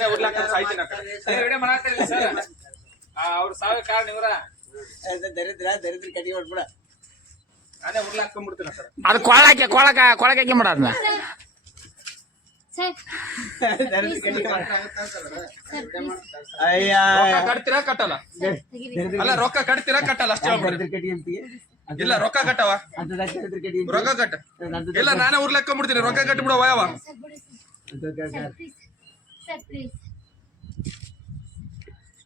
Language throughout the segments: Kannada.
ನಾನೇ ಉರ್ಲಾಕ ಸಾಯ್ತೀನಿ ವಿಡಿಯೋ ಮಾಡಾಕ್ತಿಲ್ಲ ಸರ್ ಅವ್ರ ಸಾವಿರ ಕಾರಣ ಇವರ ದರಿದ್ರ ಕಟಿ ಹೊಡ್ಬಿಡ ನಾನೇ ಉರ್ಲಾಕೊಂಡ್ಬಿಡ್ತೀನಿ ಸರ್ ಅದು ಕೊಳಕ್ಕೆ ಮಾಡೋದನ್ನ ಕಟ್ತೀರಾ ಕಟ್ಟಲ್ಲ ಅಲ್ಲ ರೊಕ್ಕ ಕಟ್ತೀರಾ ಕಟ್ಟಲ್ಲ ಅಷ್ಟೇ ಇಲ್ಲ ರೊಕ್ಕ ಕಟ್ಟವ ರೊಕ್ಕ ಕಟ್ಟ ಇಲ್ಲ ನಾನೇ ಉರ್ಲಾಕೊಂಡ್ಬಿಡ್ತೀನಿ ರೊಕ್ಕ ಕಟ್ಬಿಡವ ಯಾವ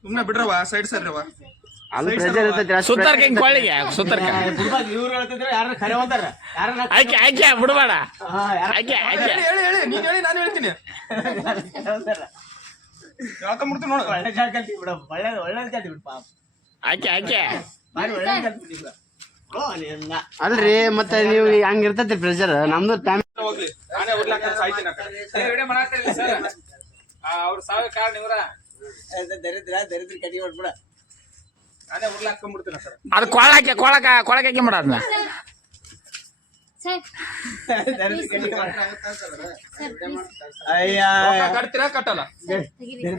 ಸುಮ್ನೆ ಬಿಡ್ರವ ಸೈಡ್ ಸರ್ರವ ಸುತ್ತರ್ಕ ಹಿಂಗ್ ಕೊಳ್ಳಿಗೆ ಸುತ್ತರ್ಕ ಇವ್ರು ಹೇಳ್ತಿದ್ರೆ ಯಾರನ್ನ ಕರೆ ಹೋದಾರ ಯಾರನ್ನ ಆಯ್ಕೆ ಬಿಡಬೇಡ ಆಯ್ಕೆ ಹೇಳಿ ನೀನ್ ಹೇಳಿ ನಾನು ಹೇಳ್ತೀನಿ ಹೇಳ್ಕೊಂಡ್ಬಿಡ್ತೀನಿ ನೋಡು ಒಳ್ಳೆ ಜಾಗ ಕಲ್ತಿ ಬಿಡ ಒಳ್ಳೆ ಕಲ್ತಿ ಬಿಡ ಪಾಪ ಆಯ್ಕೆ ಬಾರಿ ಒಳ್ಳೆ ಕಲ್ತಿ ಬಿಡ ಅಲ್ರಿ ಮತ್ತೆ ನೀವು ಹಂಗಿರ್ತೈತಿ ಪ್ರೆಷರ್ ನಮ್ದು ಟೈಮ್ ಹೋಗ್ಲಿ ನಾನೇ ಉರ್ಲಾಕ ಸಾಯ್ತೀನಿ ವಿಡಿಯೋ ಮಾಡಾಕ್ತಿಲ್ಲ ಸರ್ ಅವ್ರ ಸಾವಿರ ಕಾರಣ ಇವರ ದರಿದ್ರ ಕಟಿ ಹೊಡ್ಬಿಡ ನಾನೇ ಉರ್ಲಾಕೊಂಡ್ಬಿಡ್ತೀನಿ ಸರ್ ಅದು ಕೊಳಕ್ಕೆ ಮಾಡೋದನ್ನ ರೊಕ್ಕ ಕಟ್ತೀರಾ ಕಟ್ಟಲ್ಲ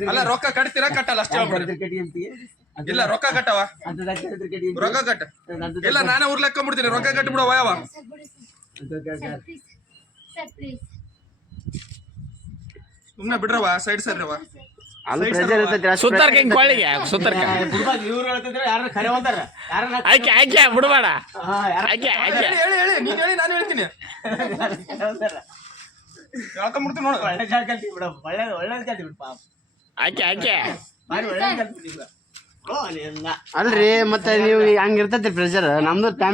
ಅಲ್ಲ ರೊಕ್ಕ ಕಟ್ತೀರಾ ಕಟ್ಟಲ್ಲ ಅಷ್ಟೇ ಇಲ್ಲ ರೊಕ್ಕ ಕಟ್ಟವ ರೊಕ್ಕ ಕಟ್ಟ ಇಲ್ಲ ನಾನೇ ಉರ್ಲಾಕೊಂಡ್ಬಿಡ್ತೀನಿ ರೊಕ್ಕ ಕಟ್ಬಿಡವ ಯಾವ ಸುಮ್ನೆ ಬಿಡ್ರವ ಸೈಡ್ ಸರ್ರವ ಅಲ್ಲಿ ಪ್ರೆಷರ್ ಇರ್ತೈತಿ ಸುತ್ತರ್ಕ ಹಿಂಗ್ ಕೊಳ್ಳಿಗೆ ಸುತ್ತರ್ಕ ಇವ್ರು ಹೇಳ್ತಿದ್ರೆ ಯಾರನ್ನ ಕರೆ ಹೋದಾರ ಯಾರನ್ನ ಆಯ್ಕೆ ಬಿಡಬೇಡ ಆಯ್ಕೆ ಹೇಳಿ ನೀನ್ ಹೇಳಿ ನಾನು ಹೇಳ್ತೀನಿ ಹೇಳ್ಕೊಂಡ್ಬಿಡ್ತೀನಿ ನೋಡು ಒಳ್ಳೆ ಜಾಗ ಕಲ್ತಿ ಬಿಡ ಒಳ್ಳೆ ಕಲ್ತಿ ಬಿಡ ಪಾಪ ಆಯ್ಕೆ ಬಾರಿ ಒಳ್ಳೆ ಕಲ್ತಿ ಬಿಡ ಅಲ್ರಿ ಮತ್ತೆ ನೀವು ಹಂಗಿರ್ತೈತಿ ಪ್ರೆಷರ್ ನಮ್ದು ಟೈಮ್